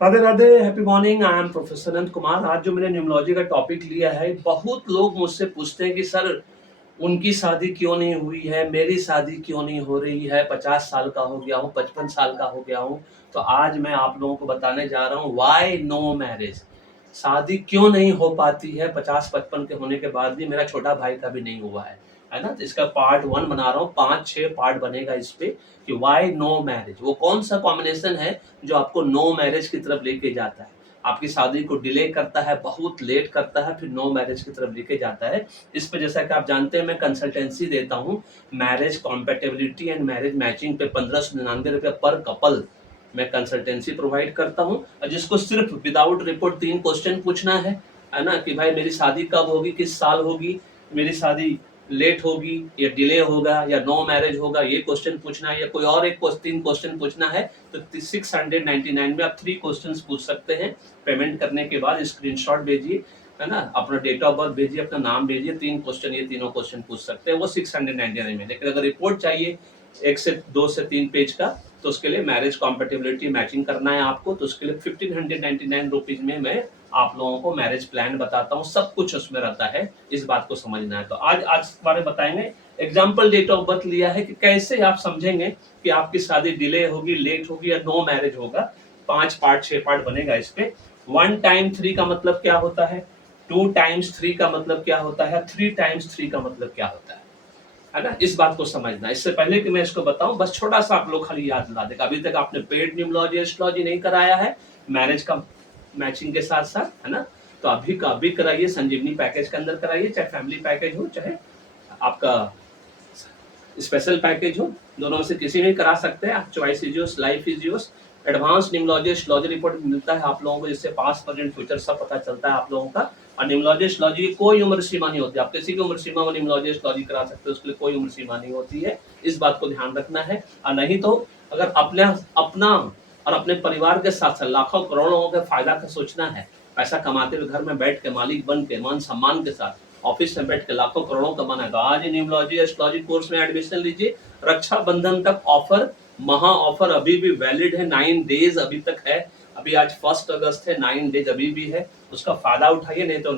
Radhe Radhe, happy morning. I am professor Anant Kumar. आज जो मैंने न्यूमरोलॉजी का टॉपिक लिया है, बहुत लोग मुझसे पूछते हैं कि सर उनकी शादी क्यों नहीं हुई है, मेरी शादी क्यों नहीं हो रही है, 50 साल का हो गया हूँ, 55 साल का हो गया हूँ। तो आज मैं आप लोगों को बताने जा रहा हूँ व्हाई नो मैरिज। शादी क्यों नहीं हो पाती है 50-55 के होने के बाद भी। मेरा छोटा भाई का भी नहीं हुआ है ना। तो इसका पार्ट 1 बना रहा हूँ, 5-6 पार्ट बनेगा इस पे कि व्हाई नो मैरिज। वो कौन सा कॉम्बिनेशन है जो आपको नो मैरिज की तरफ लेके जाता है, आपकी शादी को डिले करता है, बहुत लेट करता है, फिर नो मैरिज की तरफ लेके जाता है। इस पे जैसा कि आप जानते हैं मैं कंसल्टेंसी देता हूँ, marriage compatibility and marriage matching पे 1599 रुपये पर कपल मैं कंसल्टेंसी प्रोवाइड करता हूँ। और जिसको सिर्फ विदाउट रिपोर्ट 3 क्वेश्चन पूछना है ना, कि भाई मेरी शादी कब होगी, किस साल होगी, मेरी शादी लेट होगी या डिले होगा या नो मैरिज होगा, ये क्वेश्चन पूछना है, या कोई और एक 3 क्वेश्चन पूछना है तो 699 में आप 3 क्वेश्चन पूछ सकते हैं। पेमेंट करने के बाद स्क्रीनशॉट भेजिए, है ना, अपना डेट ऑफ बर्थ भेजिए, अपना नाम भेजिए, 3 क्वेश्चन, ये तीनों क्वेश्चन पूछ सकते हैं, वो 699 में। लेकिन अगर रिपोर्ट चाहिए 1 से 2 से 3 पेज का, तो उसके लिए मैरिज कॉम्पेटेबिलिटी मैचिंग करना है आपको, तो उसके लिए 1599 रुपीज में मैं आप लोगों को मैरिज प्लान बताता हूँ। सब कुछ उसमें रहता है, इस बात को समझना है। तो आज बारे बताएंगे, एग्जाम्पल डेट ऑफ बर्थ लिया है कि कैसे आप समझेंगे कि आपकी शादी डिले होगी, लेट होगी या नो मैरिज होगा। 5 पार्ट 6 पार्ट बनेगा इस पे। 1 टाइम 3 का मतलब क्या होता है, 2 टाइम्स 3 का मतलब क्या होता है, 3 टाइम्स 3 का मतलब क्या होता है ना। इस बात को समझना। इससे पहले कि मैं इसको बताऊं, बस छोटा सा आप लोग खाली याद दिला देगा। अभी तक आपने पेड न्यूमरोलॉजी एस्ट्रोलॉजी नहीं कराया है मैरिज का मैचिंग के साथ साथ, है ना, तो अभी का अभी कराइए। संजीवनी पैकेज के अंदर कराइए, चाहे फैमिली पैकेज हो, चाहे आपका स्पेशल पैकेज हो, दोनों में से किसी में करा सकते हैं आप। Choice is yours, life is yours. Advance numerology astrology report मिलता है आप लोगों को, जिससे पास्ट प्रेजेंट फ्यूचर सब पता चलता है आप लोगों का। और न्यूमरोलॉजी एस्ट्रोलॉजी की कोई उम्र सीमा नहीं होती, आप किसी भी उम्र सीमा में न्यूमरोलॉजी एस्ट्रोलॉजी करा सकते हो, उसके लिए कोई उम्र सीमा नहीं होती है। इस बात को ध्यान रखना है। और नहीं तो अगर अपना और अपने परिवार के साथ साथ लाखों करोड़ों लोगों के फायदा का सोचना है, पैसा कमाते हुए घर में बैठ के मालिक बन के मान सम्मान के साथ ऑफिस में बैठ के लाखों करोड़ों कमाना है, तो आज ही न्यूमरोलॉजी एस्ट्रोलॉजी कोर्स में एडमिशन लीजिए। रक्षाबंधन तक ऑफर, महा ऑफर अभी भी वैलिड है, 9 डेज अभी तक है। अभी आज 1 अगस्त है, 9 डेज अभी भी है, उसका फायदा उठाइए। नहीं तो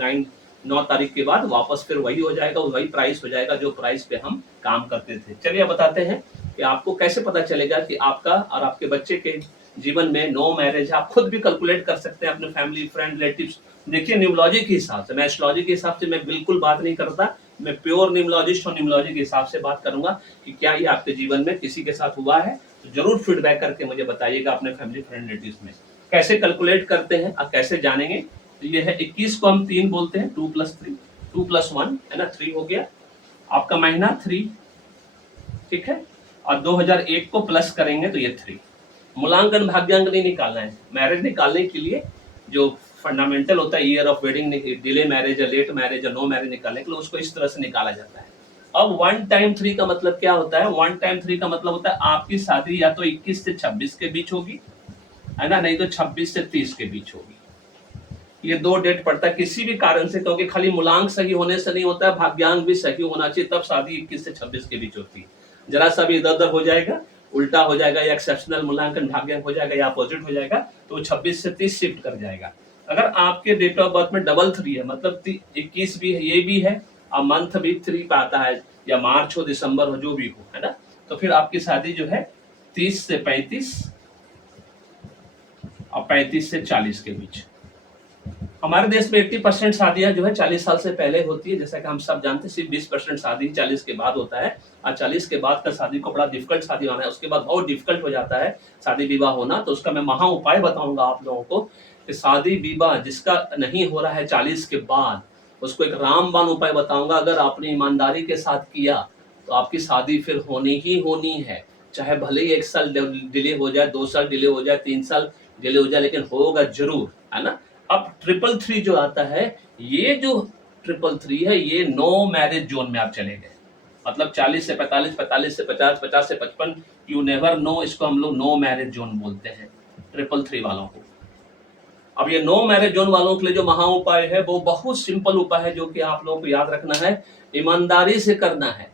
9 तारीख के बाद वापस फिर वही हो जाएगा, वही प्राइस हो जाएगा जो प्राइस पे हम काम करते थे। चलिए बताते हैं कि आपको कैसे पता चलेगा कि आपका और आपके बच्चे के जीवन में नो मैरिज है। आप खुद भी कैलकुलेट कर सकते हैं अपने फैमिली फ्रेंड रिलेटिव्स। देखिए न्यूमरोलॉजी के हिसाब से, मैं एस्ट्रोलॉजी के हिसाब से मैं बिल्कुल बात नहीं करता, मैं प्योर न्यूमरोलॉजिस्ट और न्यूमरोलॉजी के हिसाब से बात करूंगा कि क्या ये आपके जीवन में किसी के साथ हुआ है। तो जरूर फीडबैक करके मुझे बताइएगा अपने फैमिली फ्रेंड रिलेटिव्स में। कैसे कैलकुलेट करते हैं और कैसे जानेंगे, तो ये है 21 को हम 3 बोलते हैं, 2 + 3, 2 + 1 है ना, 3 हो गया। आपका महीना 3, ठीक है। और 2001 को प्लस करेंगे तो ये 3। मूलांकन भाग्यांक नहीं निकालना है। मैरिज निकालने के लिए जो फंडामेंटल होता है, year of wedding, delay marriage या लेट मैरिज या नो मैरिज निकालने के लिए, उसको इस तरह से निकाला जाता है। अब 1 टाइम 3 का मतलब क्या होता है, 1 टाइम 3 का मतलब होता है आपकी शादी या तो 21 से 26 के बीच होगी, है ना, नहीं तो 26 से 30 के बीच होगी। ये 2 डेट पड़ता है किसी भी कारण से, क्योंकि खाली मूलांक सही होने से नहीं होता है, भाग्यांक भी सही होना चाहिए, तब शादी 21 से 26 के बीच होती है। जरा सा भी इधर उधर हो जाएगा, उल्टा हो जाएगा, या एक्सेप्शनल मूल्यांकन भाग्यांक हो जाएगा, या अपोजिट हो जाएगा, तो 26 से 30 शिफ्ट कर जाएगा। अगर आपके डेट ऑफ बर्थ में डबल 3 है, मतलब 21 भी है, ये भी है, और मंथ भी 3 पे आता है, या मार्च हो दिसंबर हो, जो भी हो, है ना, तो फिर आपकी शादी जो है 30 से 35 और 35 से 40 के बीच। हमारे देश में 80% शादियां जो है 40 साल से पहले होती है, जैसा कि हम सब जानते हैं। सिर्फ 20% शादी 40 के बाद होता है, और 40 के बाद का शादी को बड़ा डिफिकल्ट शादी होना है, उसके बाद बहुत डिफिकल्ट हो जाता है शादी विवाह होना। तो उसका मैं महा उपाय बताऊंगा आप लोगों को कि शादी विवाह जिसका नहीं हो रहा है 40 के बाद, उसको एक रामबाण उपाय बताऊंगा। अगर आपने ईमानदारी के साथ किया तो आपकी शादी फिर होनी ही होनी है, चाहे भले ही 1 साल डिले हो जाए, 2 साल डिले हो जाए, 3 साल डिले हो जाए, लेकिन होगा जरूर, है ना। अब 333 जो आता है, ये जो 333 है, ये नो मैरिज जोन में आप चले गए। मतलब 40 से 45, 45 से 50, 50 से 55, यू नेवर नो, इसको हम लोग नो मैरिज जोन बोलते हैं 333 वालों को। अब ये नो मैरिज जोन वालों के लिए जो महा उपाय है, वो बहुत सिंपल उपाय है, जो कि आप लोगों को याद रखना है, ईमानदारी से करना है।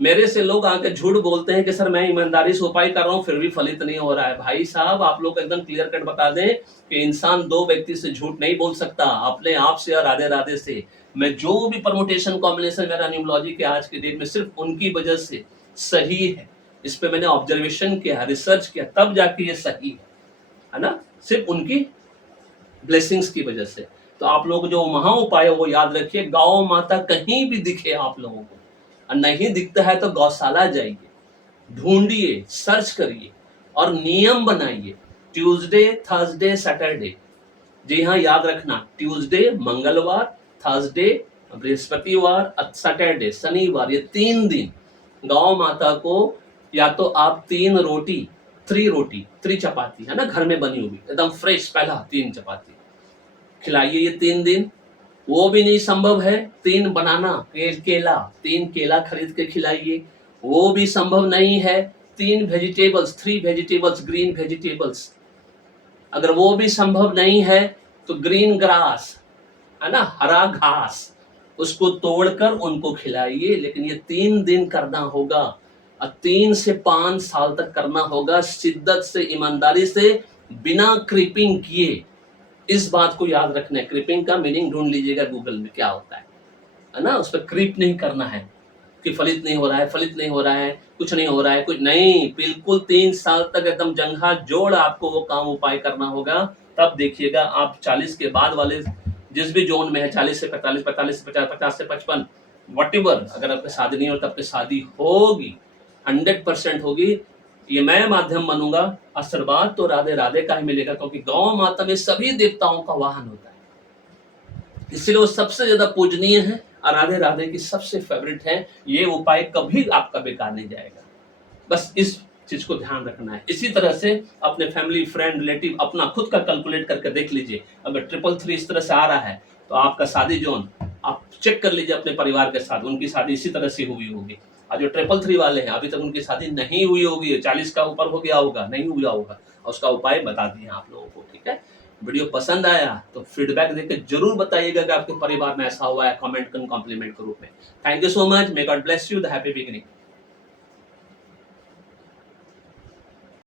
मेरे से लोग आके झूठ बोलते हैं कि सर मैं ईमानदारी से उपाय कर रहा हूँ फिर भी फलित नहीं हो रहा है। भाई साहब आप लोग एकदम क्लियर कट बता दें कि इंसान दो व्यक्ति से झूठ नहीं बोल सकता, अपने आप से और राधे राधे से। मैं जो भी परमुटेशन कॉम्बिनेशन मेरा न्यूमरोलॉजी के आज के डेट में सिर्फ उनकी वजह से सही है। इस पे मैंने ऑब्जर्वेशन किया, रिसर्च किया, तब जाके ये सही है ना, सिर्फ उनकी ब्लेसिंग्स की वजह से। तो आप लोग जो महा उपाय है वो याद रखिए, गौ माता कहीं भी दिखे आप लोगों को, और नहीं दिखता है तो गौशाला जाइए, ढूंढिए, सर्च करिए और नियम बनाइए। ट्यूसडे, थर्सडे, सैटरडे, जी हाँ याद रखना, ट्यूसडे मंगलवार, थर्सडे बृहस्पतिवार, सैटरडे शनिवार, ये 3 दिन गौ माता को या तो आप 3 रोटी, 3 रोटी, 3 चपाती है ना घर में बनी हुई एकदम फ्रेश, पहला 3 चपाती खिलाइए ये 3 दिन। वो भी नहीं संभव है 3 बनाना, केला, 3 केला खरीद के खिलाइए। वो भी संभव नहीं है 3 वेजिटेबल्स, 3 वेजिटेबल्स, ग्रीन वेजिटेबल्स। अगर वो भी संभव नहीं है तो ग्रीन ग्रास है ना, हरा घास, उसको तोड़कर उनको खिलाइए। लेकिन ये 3 दिन करना होगा और 3 से 5 साल तक करना होगा, शिद्दत से, ईमानदारी से, बिना क्रीपिंग किए। इस बात को याद रखना है। क्रीपिंग का मीनिंग ढूंढ लीजिएगा गूगल में क्या होता है ना, उस पर क्रीप नहीं करना है कि फलित नहीं हो रहा है, फलित नहीं हो रहा है, कुछ नहीं हो रहा है, कुछ नहीं, बिल्कुल 3 साल तक एकदम जंघा जोड़ आपको वो काम उपाय करना होगा। तब देखिएगा आप 40 के बाद वाले जिस भी जोन में है, 40 से 45, 45 से 50, 50 से 55, व्हाटएवर, अगर आपकी शादी नहीं हो तो आपकी शादी होगी, 100% होगी। ये मैं माध्यम बनूंगा, आशीर्वाद तो राधे राधे का ही मिलेगा, क्योंकि गौ माता में सभी देवताओं का वाहन होता है, इसलिए वो सबसे ज्यादा पूजनीय है और राधे राधे की सबसे फेवरेट है। ये उपाय कभी आपका बेकार नहीं जाएगा, बस इस चीज को ध्यान रखना है। इसी तरह से अपने फैमिली, फ्रेंड, रिलेटिव अपना खुद का कैलकुलेट करके देख लीजिए। अगर 333 इस तरह से आ रहा है तो आपका शादी जोन आप चेक कर लीजिए अपने परिवार के साथ, उनकी शादी इसी तरह से हुई होगी। और जो 333 वाले हैं अभी तक उनकी शादी नहीं हुई होगी, 40 का ऊपर हो गया होगा, नहीं हुआ होगा, और उसका उपाय बता दिए आप लोगों को। ठीक है, वीडियो पसंद आया तो फीडबैक देकर जरूर बताइएगा कि आपके परिवार में ऐसा हुआ है, कमेंट कॉम्प्लीमेंट के रूप में। Thank you so much, may God bless you, the happy beginning.